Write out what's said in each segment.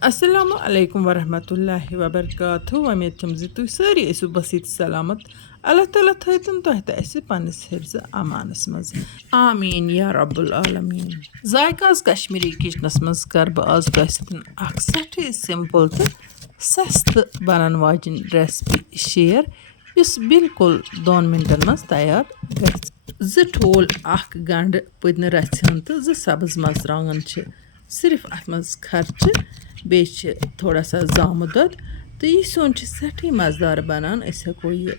Assalamu alaikum warahmatullahi wabarakatuh. Umeed چھم زِ تُہۍ سٲری ٲسِو بسیٖت سلامت. اللہ تعالیٰ تھٲیتن تۄہہِ تہٕ اَسہِ پنٛنِس حِفظِ امانس منٛز. آمیٖن یا رب العالمیٖن. ذایقاز کشمیٖری کِچنس منٛز کَرٕ بہٕ آز تۄہہِ سۭتۍ اکھ سٮ۪ٹھٕے سِمپٕل تہٕ سستہٕ بنن واجٮ۪ن ریسپی شیر یُس بالکل 2 مِنٹن منٛز تیار گژھِ. 2 ٹھوٗل 1 گنٛڈٕ پٔدنہِ رژھِ ہُنٛد تہٕ 2 سبٕز مرژٕوانٛگن چھِ صرف اتھ منٛز خرچہِ. بیٚیہِ چھِ تھوڑا سا زامُت دۄد تہٕ یہِ سیُن چھِ سٮ۪ٹھٕے مزٕدار بنان. أسۍ ہٮ۪کو یہِ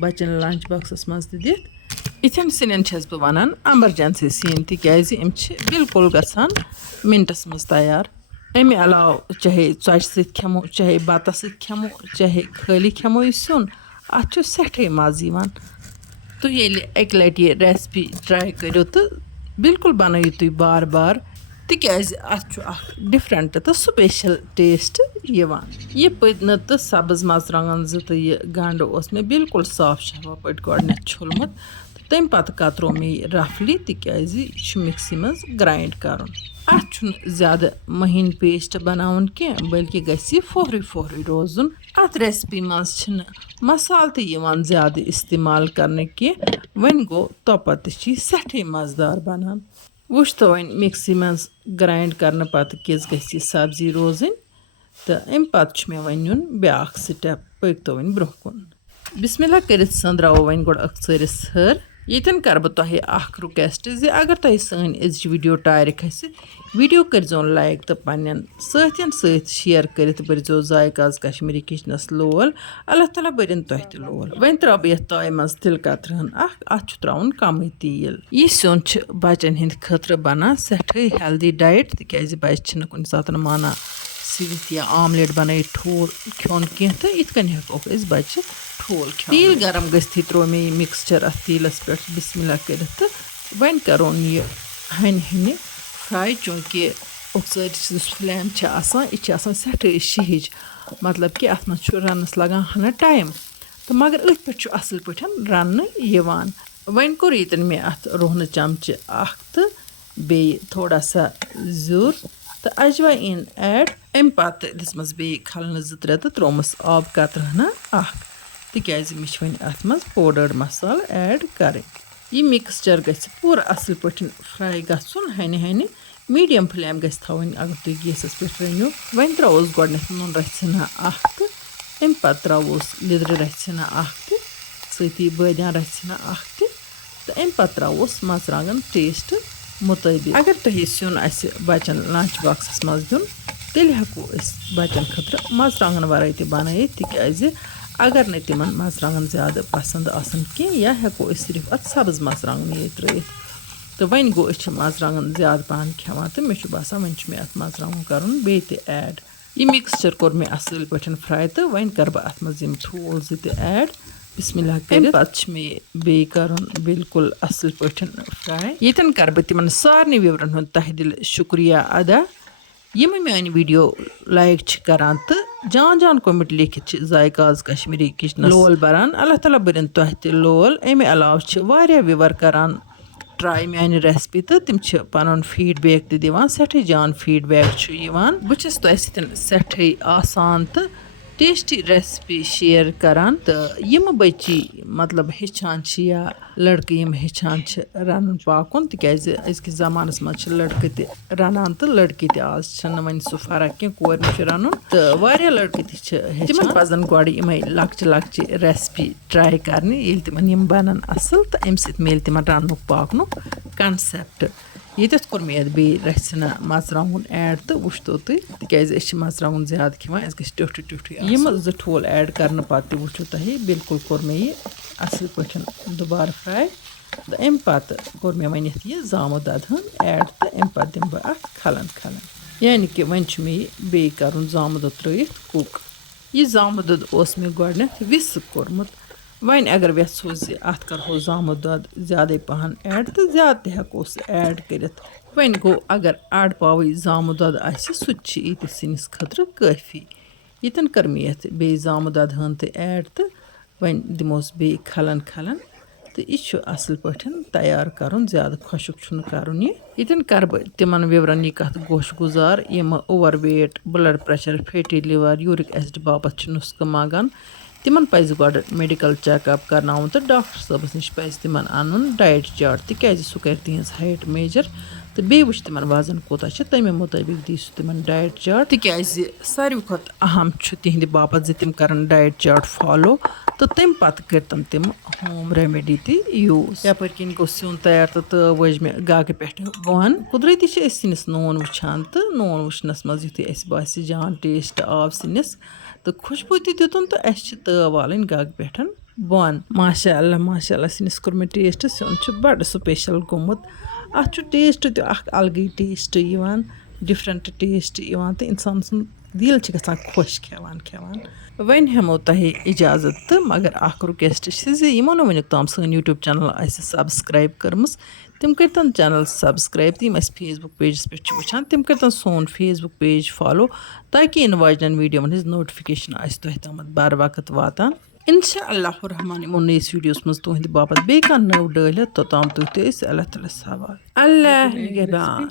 بچن لنچ باکسس منٛز تہِ دِتھ. یِتھٮ۪ن سِنٮ۪ن چھَس بہٕ وَنان ایمرجنسی سِنۍ تِکیازِ یِم چھِ بالکل گژھان مِنٹس منٛز تیار. اَمہِ علاوٕ چاہے ژۄچہِ سۭتۍ کھٮ۪مو چاہے بتس سۭتۍ کھٮ۪مو چاہے خٲلی کھٮ۪مو یہِ سیُن اتھ چھُ سٮ۪ٹھٕے مزٕ یِوان. تُہۍ ییٚلہِ اَکہِ لٹہِ یہِ ریسپی ٹراے کٔرِو تہٕ بالکل بنٲیِو تُہۍ بار بار تِکیازِ اَتھ چھُ اکھ ڈِفرنٹ تہٕ سُپیشل ٹیسٹ یِوان. یہِ پٔدنہٕ تہٕ سبٕز مرژٕوانٛگن 2 تہٕ یہِ گنٛڈٕ اوس مےٚ بالکل صاف شفاف پٲٹھۍ گۄڈٕنٮ۪تھ چھوٚلمُت تہٕ تمہِ پتہٕ کتروو مےٚ یہِ رفلی تِکیازِ یہِ چھُ مِکسی منٛز گرایِنڈ کرُن. اتھ چھُنہٕ زیادٕ مٔہیٖن پیسٹ بناوُن کینٛہہ بلکہِ گژھِ یہِ پھۄہرٕے پھۄہرٕے روزُن. اتھ ریسپی منٛز چھِنہٕ مسالہٕ تہِ یِوان زیادٕ استعمال کرنہٕ کینٛہہ وۄنۍ گوٚو توپتہٕ تہِ چھِ یہِ سٮ۪ٹھٕے مزٕدار بنان. وٕچھتو وۄنۍ مِکسی منٛز گرایِنڈ کرنہٕ پتہٕ کِژھ گژھِ یہِ سبزی روزٕنۍ تہٕ امہِ پتہٕ چھُ مےٚ وۄنۍ نیُن بیٛاکھ سٹٮ۪پ. پٔکۍتو وۄنۍ برٛونٛہہ کُن. بسمِلہ کٔرِتھ سٔنٛدراوو وۄنۍ گۄڈٕ ٲخژٲرِس ۂر. ییٚتٮ۪ن کرٕ بہٕ تۄہہِ اکھ رِکویسٹ زِ اگر تۄہہِ سٲنۍ أزِچ ویٖڈیو ٹارِ کھسہِ ویٖڈیو کٔرۍزیون لایک تہٕ پنٛنٮ۪ن سٲتھٮ۪ن سۭتۍ شِیر کٔرِتھ بٔرۍزیو ذایقاز کشمیٖری کِچنس لول. اللہ تعالیٰ بٔرِنۍ تۄہہِ تہِ لول. وۄنۍ ترٛاوٕ بہٕ یتھ تایہِ منٛز تِلہٕ کترٕ ہن اکھ. اتھ چھُ ترٛاوُن کمٕے تیٖل. یہِ سیُن چھُ بچن ہٕنٛدِ خٲطرٕ بنان سٮ۪ٹھٕے ہٮ۪لدی ڈایٹ تِکیازِ بچہِ چھِنہٕ کُنہِ ساتہٕ مانان سِوِتھ یا آملیٹ بنٲیِتھ ٹھوٗل کھیوٚن کینٛہہ تہٕ یِتھ کٔنۍ ہٮ۪کوکھ أسۍ بچہِ ٹھوٗل کھٮ۪ون. تیٖل گرم گٔژھتھٕے ترٛوو مےٚ یہِ مِکسچر اتھ تیٖلس پٮ۪ٹھ بسمِلہ کٔرِتھ تہٕ وۄنۍ کرون یہِ ہنہِ ہنہِ فراے چوٗنکہِ ٲخژٲرِس یُس فلیم چھِ آسان یہِ چھِ آسان سٮ۪ٹھٕے شِہِج مطلب کہِ اتھ منٛز چھُ رننس لگان ہنا ٹایم تہٕ مگر أتھۍ پٮ۪ٹھ چھُ اصل پٲٹھۍ رننہٕ یِوان. وۄنۍ کوٚر ییٚتٮ۪ن مےٚ اتھ رۄہنہٕ چمچہِ 1 تہٕ بیٚیہِ تھوڑا سا زیُر تہٕ اجوایِن ایڈ. امہِ پتہٕ دِژمَس بیٚیہِ کھلنہٕ 2-3 تہٕ تروومَس آب قطرٕ ہنا 1 تِکیازِ مےٚ چھِ وۄنۍ اتھ منٛز پوڈٲرڈ مسالہٕ ایڈ کرٕنۍ. یہِ مِکسچر گژھِ پوٗرٕ اصل پٲٹھۍ فراے گژھُن ہنہِ ہنہِ. میٖڈیم فلیم گژھِ تھاوٕنۍ اگر تُہۍ گیسس پٮ۪ٹھ رٔنِو. وۄنۍ ترٛاووس گۄڈٕنٮ۪تھ نُن رژھِ ہنا 1 تہٕ امہِ پتہٕ ترٛاووس لیٚدرِ رژھِ ہنا 1 تہٕ سۭتی بٲدیان رژھِ ہنا 1 تہٕ امہِ پتہٕ ترٛاووس مرژٕوانٛگن ٹیسٹ مُطٲبق. اگر تۄہہِ یہِ سیُن آسہِ بچن لنچ باکسس منٛز دیُن تیٚلہِ ہٮ۪کو أسۍ بچن خٲطرٕ مرژٕوانٛگن ورٲے تہِ بنٲیِتھ تِکیازِ اگر نہٕ تِمن مرژٕوانٛگن زیادٕ پسنٛد آسان کینٛہہ یا ہٮ۪کو أسۍ صرف اتھ سبٕز مرژٕوانٛگنٕے یٲتۍ ترٲیِتھ تہٕ وۄنۍ گوٚو أسۍ چھِ مرژٕوانٛگن زیادٕ پہن کھٮ۪وان تہٕ مےٚ چھُ باسان وۄنۍ چھُ مےٚ اتھ مرژٕوانٛگُن کرُن بیٚیہِ تہِ ایڈ. یہِ مِکسچر کوٚر مےٚ اصل پٲٹھۍ فراے تہٕ وۄنۍ کرٕ بہٕ اتھ منٛز یِم ٹھوٗل 2 تہِ ایڈ بسمِلہ کٔرِتھ. پتہٕ چھُ مےٚ یہِ بیٚیہِ کرُن بالکل اصل پٲٹھۍ فراے. ییٚتٮ۪ن کرٕ بہٕ تِمن سارنٕے وِورن ہُنٛد تہہِ دِلہِ شُکریہ ادا یِم میٲنۍ ویٖڈیو لایک چھِ کران تہٕ جان جان کومنٹ لیکھِتھ چھِ ذایقاز کشمیٖری کِچنس لول بران. اللہ تعالیٰ بٔرِنۍ تۄہہِ تہِ لول. امہِ علاوٕ چھِ واریاہ وِور کران ٹراے میانہِ ریسپی تہٕ تِم چھِ پنُن فیٖڈ بیک تہِ دِوان. سٮ۪ٹھٕے جان فیٖڈ بیک چھُ یِوان. بہٕ چھَس تۄہہِ سۭتۍ سٮ۪ٹھٕے آسان تہٕ ٹیسٹی ریسپی شیر کران تہٕ یِمہٕ بٔچی مطلب ہیٚچھان چھِ یا لڑکہٕ یِم ہیٚچھان چھِ رنُن پاکُن تِکیازِ أزکِس زمانس منٛز چھِ لڑکہٕ تہِ رنان تہٕ لڑکی تہِ. آز چھنہٕ وۄنۍ سُہ فرق کینٛہہ کورِ چھُ رنُن تہٕ واریاہ لڑکہٕ تہِ چھِ ہیٚچھان. تِمن پزن گۄڈٕ یِمے لۄکچہِ لۄکچہِ ریسپی ٹراے کرنہِ ییٚلہِ تِمن یِم بنن اصل تہٕ امہِ سۭتۍ میلہِ تِمن رننُک پاکنُک کنسیپٹ. ییٚتٮ۪تھ کوٚر مےٚ یتھ بیٚیہِ رژھِ ہنا مرژٕوانٛگُن ایڈ تہٕ وٕچھتو تُہۍ تِکیازِ أسۍ چھِ مرژٕوانٛگُن زیادٕ کھٮ۪وان اَسہِ گژھِ ٹیوٚٹھٕے ٹیوٚٹھٕے. یِم 2 ٹھوٗل ایڈ کرنہٕ پتہٕ تہِ وٕچھو تۄہہِ بالکل کوٚر مےٚ یہِ اصل پٲٹھۍ دُبارٕ فراے تہٕ امہِ پتہٕ کوٚر مےٚ وۄنۍ یتھ یہِ زامُت دۄد ہن ایڈ تہٕ امہِ پتہٕ دِمہٕ بہٕ اتھ کھلن یعنی کہِ وۄنۍ چھُ مےٚ یہِ بیٚیہِ کرُن زامُت دۄد ترٲیِتھ کُک. یہِ زامُت دۄد اوس مےٚ گۄڈٕنٮ۪تھ وِسہٕ کوٚرمُت. وۄنۍ اگر یژھو زِ اتھ کرہو زامُت دۄد زیادے پہن ایڈ تہٕ زیادٕ تہِ ہٮ۪کوس ایڈ کٔرِتھ. وۄنۍ گوٚو اگر اَڑٕ پاوٕے زامُت دۄد آسہِ سُہ تہِ چھِ ییٖتِس سِنِس خٲطرٕ کٲفی. ییٚتٮ۪ن کٔر مےٚ یتھ بیٚیہِ زامُت دۄد ہن تہِ ایڈ تہٕ وۄنۍ دِموس بیٚیہِ کھلن तो यह असल पठन तैयार करन ज़्यादा खुशक करन ये कर बह तिमन विवरण यह कत गोश गुजार यम overweight blood pressure fatty liver uric acid बाबत नुस्ख मांगान तिमन पज गो मेडिकल चेकअप करनाउन तो डॉक्टर सबस नश पज तिमन अन डाइट चार्ट तिज सह कर तिहज हाइट मेजर तो बे वुच तिमन वजन कोता तमे मुताबिक दी सह तिमन डाइट चार्ट तिज सारे खुद अहम तिहंद बाबत तिम कर डाइट चार्ट फॉलो तो तम पत कर तिम होम रेमेडी त यूज यप किन गो सिन तैयार तो तव वज मे गाग पे बन कुदरती सिनिस नून वुचान तो नून वुचनस मज यु बास जान टेस्ट आव सिनिस तो खुशबू तुन तो अस तव वालन गाग पे बन माशा सिनिस कोर मे टेस्ट सिन बड़ स्पेशल गोमुत अत टेस्ट तो अलग टेस्ट डिफरेंट टेस्ट तो इंसान सुन दिल गसान खुश खेवान खेवान वन हेमो तह इजाजत तो मगर अख रिक्वेस्ट यमो नो वुनिक ताम सन यूट्यूब चैनल सब्सक्राइब कर्म तम कर चैनल सब्सक्राइब तो फेसबुक पेजस पे वुचान तम कर सोन फेसबुक पेज फॉलो ताकि इन वाजन वीडियो हज नोटिफिकेशन तह तम बर वक्त वातान इंशाअल्लाह रहमान यमो नईस वीडियोस मज तुहद बापत बे नव डल तोताम तुह अल्लाह ताला हवाल अल्लाह निगहबान।